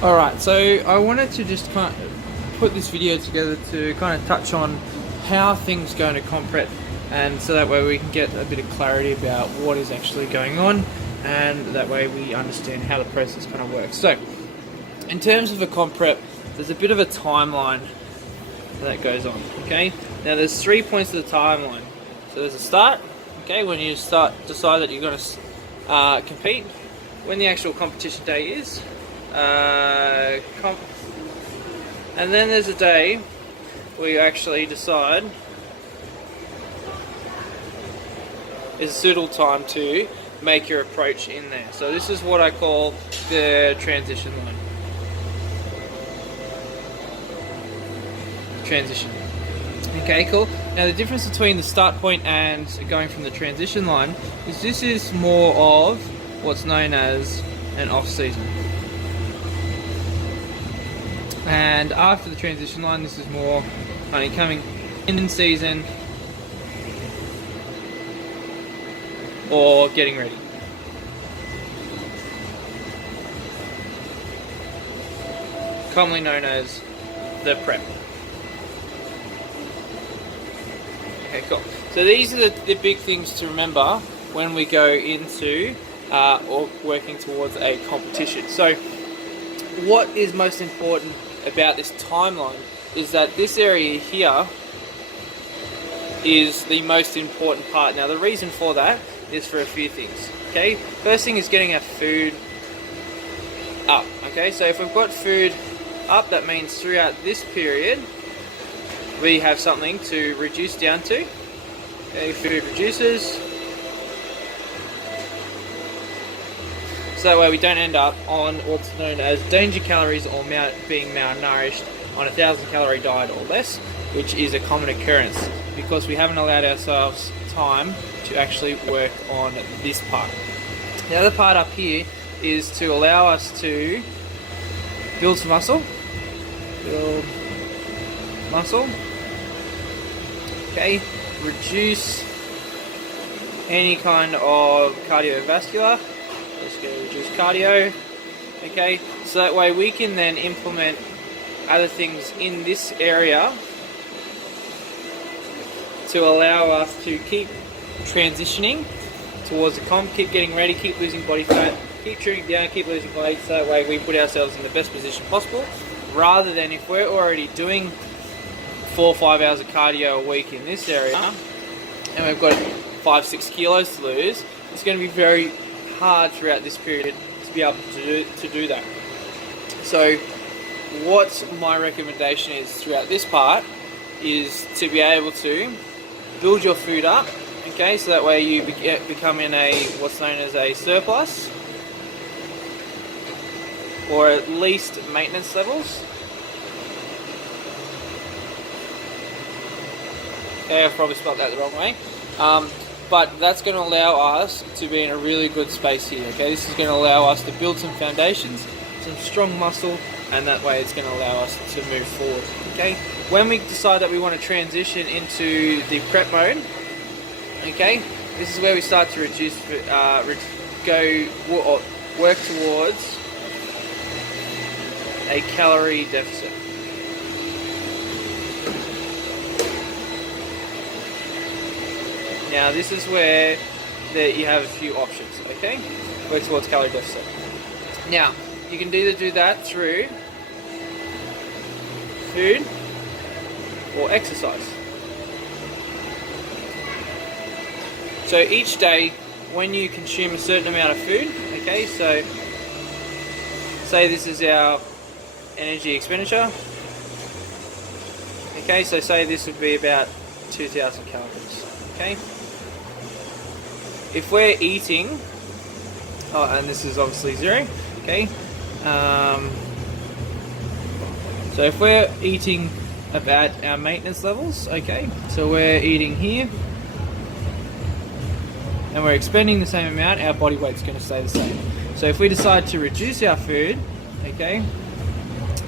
Alright, so I wanted to just kind of put this video together to kind of touch on how things go into comp prep, and so that way we can get a bit of clarity about what is actually going on, and that way we understand how the process kind of works. So, in terms of a comp prep, there's a bit of a timeline that goes on, okay? Now there's 3 points of the timeline. So there's a start, okay, when you decide that you're going to compete, when the actual competition day is, and then there's a day where you actually decide is a suitable time to make your approach in there. So this is what I call the transition line. Transition. Okay, cool. Now the difference between the start point and going from the transition line is this is more of what's known as an off season. And after the transition line, this is more only coming in season or getting ready. Commonly known as the prep. Okay, cool. So these are the big things to remember when we go into or working towards a competition. So what is most important about this timeline is that this area here is the most important part. Now the reason for that is for a few things. Okay, first thing is getting our food up. Okay, so if we've got food up, that means throughout this period we have something to reduce down to. Okay, food reduces, so that way we don't end up on what's known as danger calories or being malnourished on a 1,000 calorie diet or less, which is a common occurrence because we haven't allowed ourselves time to actually work on this part. The other part up here is to allow us to build some muscle. Build muscle. Okay, reduce any kind of cardiovascular. Let's go reduce cardio. Okay, so that way we can then implement other things in this area to allow us to keep transitioning towards the comp, keep getting ready, keep losing body fat, keep trimming down, keep losing weight, so that way we put ourselves in the best position possible, rather than if we're already doing 4 or 5 hours of cardio a week in this area and we've got 5-6 kilos to lose, it's going to be very hard throughout this period to be able to do that. So what my recommendation is throughout this part is to be able to build your food up, okay, so that way you become in a what's known as a surplus, or at least maintenance levels. Okay, I've probably spelled that the wrong way. But that's going to allow us to be in a really good space here. Okay, this is going to allow us to build some foundations, some strong muscle, and that way it's going to allow us to move forward. Okay, when we decide that we want to transition into the prep mode, okay, this is where we start to reduce, work towards a calorie deficit. Now this is where you have a few options, okay? Work towards calorie deficit. Now, you can either do that through food or exercise. So each day, when you consume a certain amount of food, okay, so say this is our energy expenditure, okay, so say this would be about 2,000 calories, okay? If we're eating, and this is obviously 0, okay, so if we're eating about our maintenance levels, okay, so we're eating here, and we're expending the same amount, our body weight's going to stay the same. So if we decide to reduce our food, okay,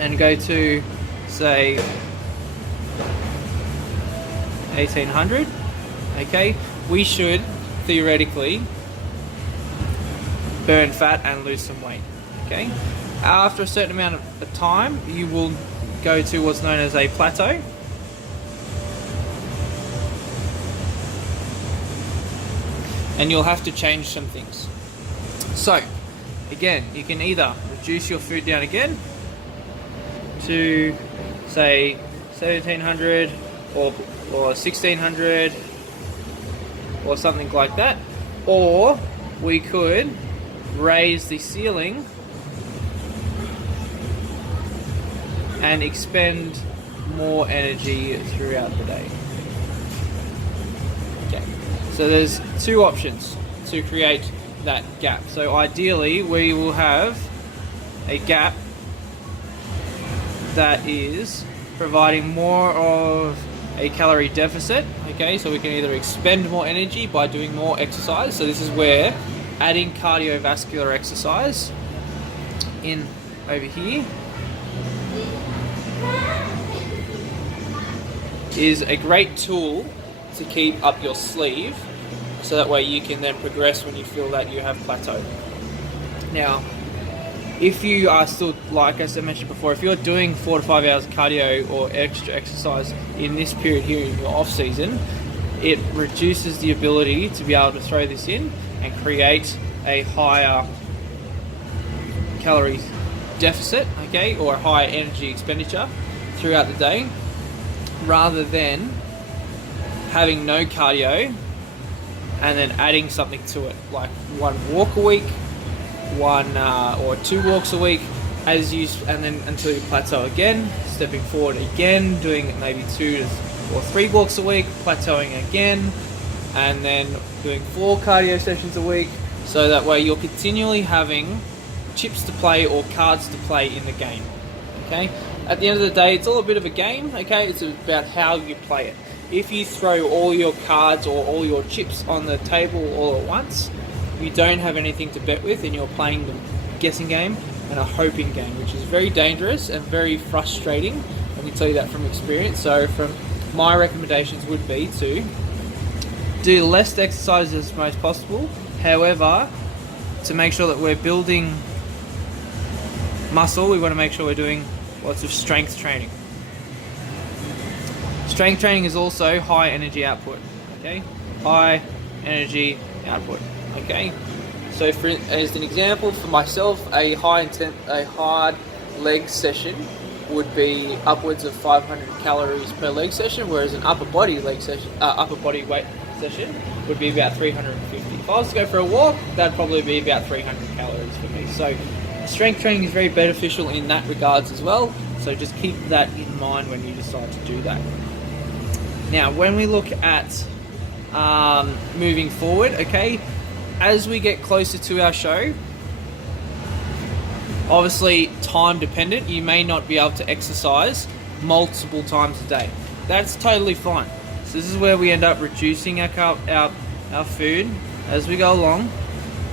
and go to, say, 1800, okay, we should theoretically burn fat and lose some weight, okay? after a certain amount of time, you will go to what's known as a plateau. And you'll have to change some things. So, again, you can either reduce your food down again to, say, 1700 or 1600 or something like that, or we could raise the ceiling and expend more energy throughout the day. Okay, so there's two options to create that gap. So ideally we will have a gap that is providing more of a calorie deficit. Okay, so we can either expend more energy by doing more exercise. So this is where adding cardiovascular exercise in over here is a great tool to keep up your sleeve, so that way you can then progress when you feel that you have plateaued. Now, if you are still, like I mentioned before, if you're doing 4 to 5 hours of cardio or extra exercise in this period here in your off season, it reduces the ability to be able to throw this in and create a higher calorie deficit, okay, or a higher energy expenditure throughout the day, rather than having no cardio and then adding something to it, like 1 walk a week, 1 or 2 walks a week, and then until you plateau again, stepping forward again, doing maybe 2 or 3 walks a week, plateauing again, and then doing 4 cardio sessions a week, so that way you're continually having chips to play or cards to play in the game. Okay, at the end of the day, it's all a bit of a game. Okay, it's about how you play it. If you throw all your cards or all your chips on the table all at once, you don't have anything to bet with, and you're playing the guessing game and a hoping game, which is very dangerous and very frustrating. Let me tell you that from experience. So my recommendations would be to do less exercise as most possible. However, to make sure that we're building muscle, we want to make sure we're doing lots of strength training. Strength training is also high energy output. Okay, high energy output. Okay, so as an example for myself, a hard leg session would be upwards of 500 calories per leg session, whereas an upper body weight session would be about 350. If I was to go for a walk, that'd probably be about 300 calories for me. So strength training is very beneficial in that regards as well. So just keep that in mind when you decide to do that. Now, when we look at moving forward, okay, as we get closer to our show, obviously time dependent, you may not be able to exercise multiple times a day. That's totally fine. So this is where we end up reducing our food as we go along,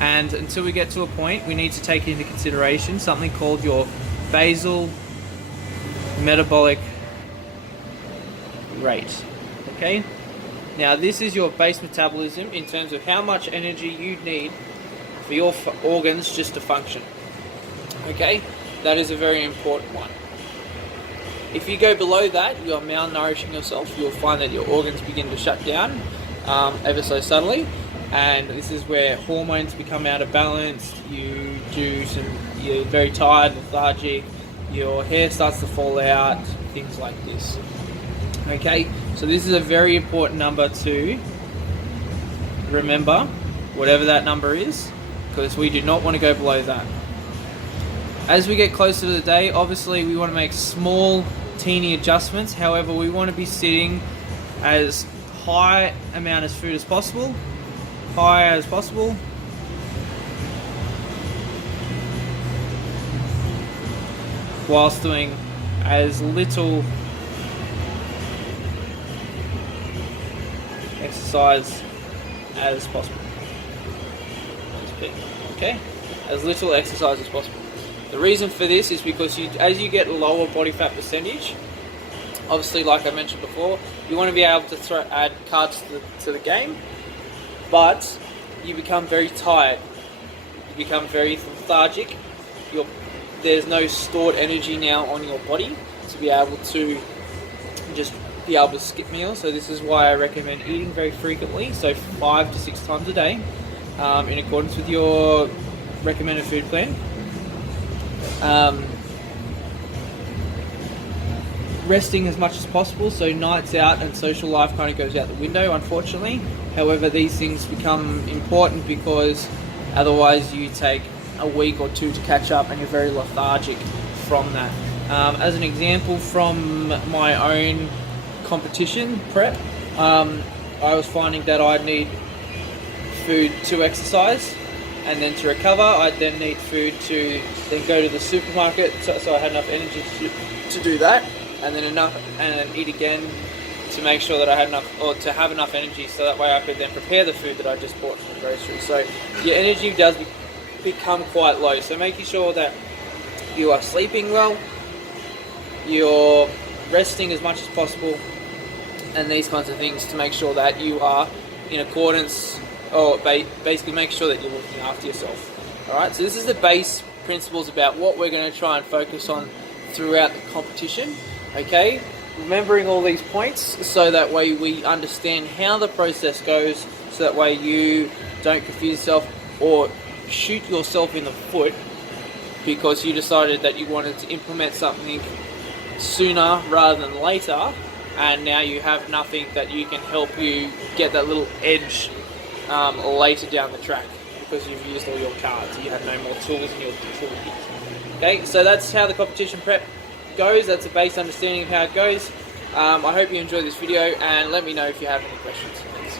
and until we get to a point, we need to take into consideration something called your basal metabolic rate. Okay, now this is your base metabolism in terms of how much energy you need for your organs just to function. Okay, that is a very important one. If you go below that, you're malnourishing yourself. You'll find that your organs begin to shut down ever so subtly, and this is where hormones become out of balance. You're very tired, lethargic, your hair starts to fall out, things like this. Okay, so this is a very important number to remember, whatever that number is, because we do not want to go below that. As we get closer to the day, obviously we want to make small, teeny adjustments. However, we want to be sitting as high amount of food as possible, whilst doing as little exercise as possible. Okay, as little exercise as possible. The reason for this is because as you get a lower body fat percentage, obviously, like I mentioned before, you want to be able to add cards to the game, but you become very tired, you become very lethargic, your there's no stored energy now on your body to be able to just be able to skip meals. So this is why I recommend eating very frequently, so 5 to 6 times a day, in accordance with your recommended food plan. Resting as much as possible, so nights out and social life kind of goes out the window, unfortunately. However, these things become important because otherwise you take a week or two to catch up and you're very lethargic from that. As an example from my own competition prep, I was finding that I'd need food to exercise, and then to recover I'd then need food to then go to the supermarket, so I had enough energy to do that, and then eat again to make sure that I had enough, or to have enough energy, so that way I could then prepare the food that I just bought from the grocery. So your energy does become quite low. So making sure that you are sleeping well, you're resting as much as possible, and these kinds of things to make sure that you are in accordance, or basically make sure that you're looking after yourself. Alright, so this is the base principles about what we're going to try and focus on throughout the competition. Okay, remembering all these points so that way we understand how the process goes, so that way you don't confuse yourself or shoot yourself in the foot because you decided that you wanted to implement something sooner rather than later, and now you have nothing that you can help you get that little edge later down the track because you've used all your cards. You have no more tools in your toolkit. Okay, so that's how the competition prep goes. That's a base understanding of how it goes. I hope you enjoyed this video, and let me know if you have any questions. Thanks.